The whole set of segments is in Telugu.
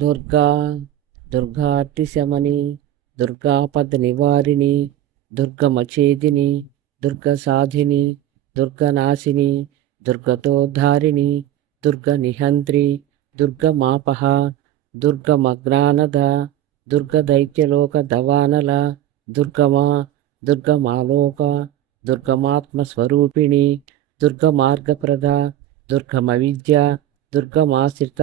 దుర్గా దుర్గార్తిశమని దుర్గాపద నివారిణి దుర్గమచేదిని దుర్గసాధిని దుర్గనాశిని దుర్గతోద్ధారిణి దుర్గనిహంత్రి దుర్గమాపహ దుర్గమగ్నానద దుర్గదైత్యలోక దవానల దుర్గమా దుర్గమాలోక దుర్గమాత్మస్వరూపిణి దుర్గమార్గప్రద దుర్గమవిద్య దుర్గమాశ్రిత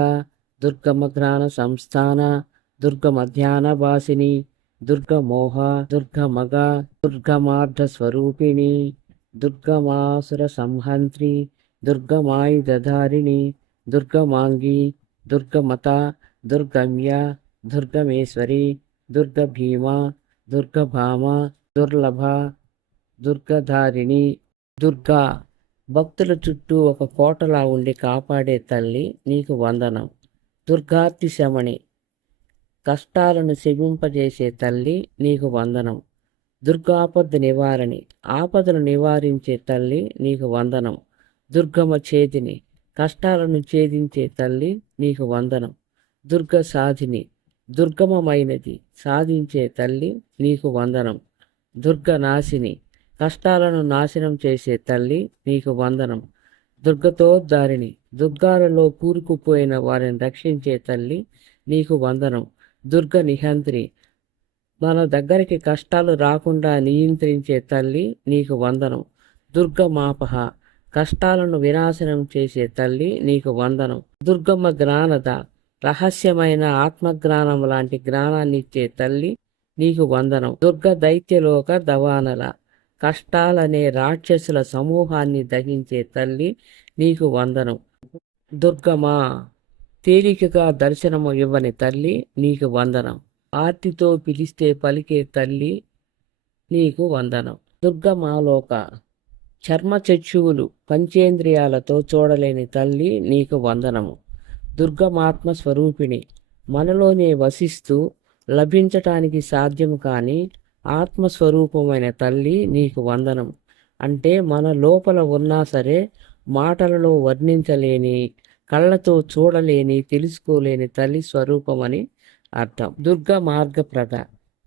దుర్గమఘ్రాణ సంస్థాన దుర్గమధ్యానవాసిని దుర్గమోహ దుర్గమగ దుర్గమార్ధ స్వరూపిణి దుర్గమాసుర సంహంత్రి దుర్గమాయుధారిణి దుర్గమాంగి దుర్గమత దుర్గమ్య దుర్గమేశ్వరి దుర్గభీమ దుర్గభామ దుర్లభ దుర్గధారిణి దుర్గా. భక్తుల చుట్టూ ఒక కోటలా ఉండి కాపాడే తల్లి నీకు వందనం. దుర్గార్తి శమణి కష్టాలను శమింపజేసే తల్లి నీకు వందనం. దుర్గాపద నివారణి. ఆపదను నివారించే తల్లి నీకు వందనం. దుర్గమ చేదిని కష్టాలను ఛేదించే తల్లి నీకు వందనం. దుర్గ సాధిని. దుర్గమమైనది సాధించే తల్లి నీకు వందనం. దుర్గ నాశిని. కష్టాలను నాశనం చేసే తల్లి నీకు వందనం. దుర్గతోద్ధారిణి. దుర్గాలలో కూరుకుపోయిన వారిని రక్షించే తల్లి నీకు వందనం. దుర్గ నిహంత్రి. మన దగ్గరికి కష్టాలు రాకుండా నియంత్రించే తల్లి నీకు వందనం. దుర్గమాపహ. కష్టాలను వినాశనం చేసే తల్లి నీకు వందనం. దుర్గమ్మ జ్ఞానద. రహస్యమైన ఆత్మజ్ఞానం లాంటి జ్ఞానాన్ని ఇచ్చే తల్లి నీకు వందనం. దుర్గ దైత్యలోక దవానల. కష్టాలనే రాక్షసుల సమూహాన్ని దహించే తల్లి నీకు వందనం. దుర్గమా తేలికగా దర్శనము ఇవ్వని తల్లి నీకు వందనం. ఆర్తితో పిలిస్తే పలికే తల్లి నీకు వందనం. దుర్గమాలోక చర్మ చక్షువులు పంచేంద్రియాలతో చూడలేని తల్లి నీకు వందనము. దుర్గమాత్మ స్వరూపిణి మనలోనే వసిస్తూ లభించటానికి సాధ్యము కాని ఆత్మస్వరూపమైన తల్లి నీకు వందనం. అంటే మన లోపల ఉన్నా సరే మాటలలో వర్ణించలేని కళ్ళతో చూడలేని తెలుసుకోలేని తల్లి స్వరూపమని అర్థం. దుర్గ మార్గప్రద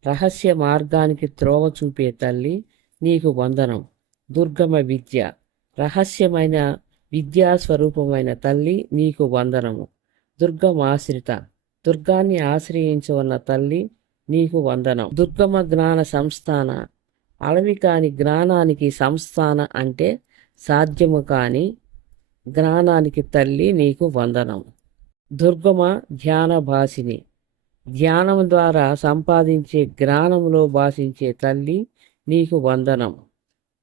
రహస్య మార్గానికి త్రోవ చూపే తల్లి నీకు వందనం. దుర్గమ విద్య. రహస్యమైన విద్యా స్వరూపమైన తల్లి నీకు వందనము. దుర్గమాశ్రిత. దుర్గాన్ని ఆశ్రయించవన్న తల్లి నీకు వందనం. దుర్గమ జ్ఞాన సంస్థాన. అలవి కాని జ్ఞానానికి సంస్థాన అంటే సాధ్యము కాని జ్ఞానానికి తల్లి నీకు వందనం. దుర్గమ ధ్యాన భాషిని ధ్యానం ద్వారా సంపాదించే జ్ఞానంలో భాషించే తల్లి నీకు వందనం.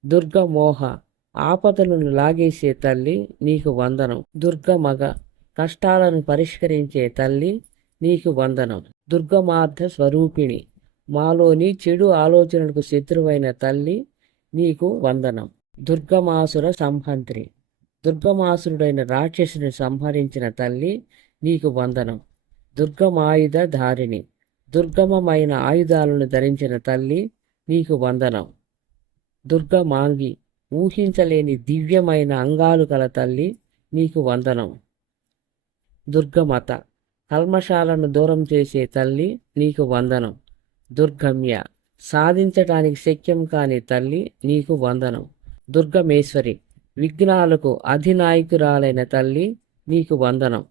దుర్గమోహ. ఆపదలను లాగేసే తల్లి నీకు వందనం. దుర్గమగ. కష్టాలను పరిష్కరించే తల్లి నీకు వందనం. దుర్గమార్థ స్వరూపిణి. మాలోని చెడు ఆలోచనలకు శత్రువైన తల్లి నీకు వందనం. దుర్గమాసుర సంహంత్రి దుర్గమాసురుడైన రాక్షసుని సంహరించిన తల్లి నీకు వందనం. దుర్గమాయుధ ధారిణి. దుర్గమమైన ఆయుధాలను ధరించిన తల్లి నీకు వందనం. దుర్గమాంగి. ఊహించలేని దివ్యమైన అంగాలు కల తల్లి నీకు వందనం. దుర్గమత. కల్మషాలను దూరం చేసే తల్లి నీకు వందనం. దుర్గమ్య సాధించటానికి శక్యం కాని తల్లి నీకు వందనం. దుర్గమేశ్వరి విఘ్నాలకు అధినాయకురాలైన తల్లి నీకు వందనం.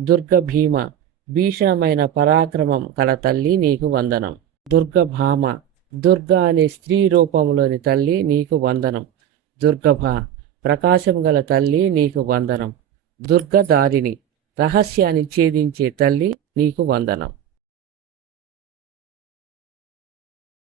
దుర్గ భీమ భీషణమైన పరాక్రమం కల తల్లి నీకు వందనం. దుర్గభామ దుర్గ అనే స్త్రీ రూపంలోని తల్లి నీకు వందనం. దుర్గభ ప్రకాశం గల తల్లి నీకు వందనం. దుర్గదారిని రహస్యాన్ని ఛేదించే తల్లి నీకు వందనం.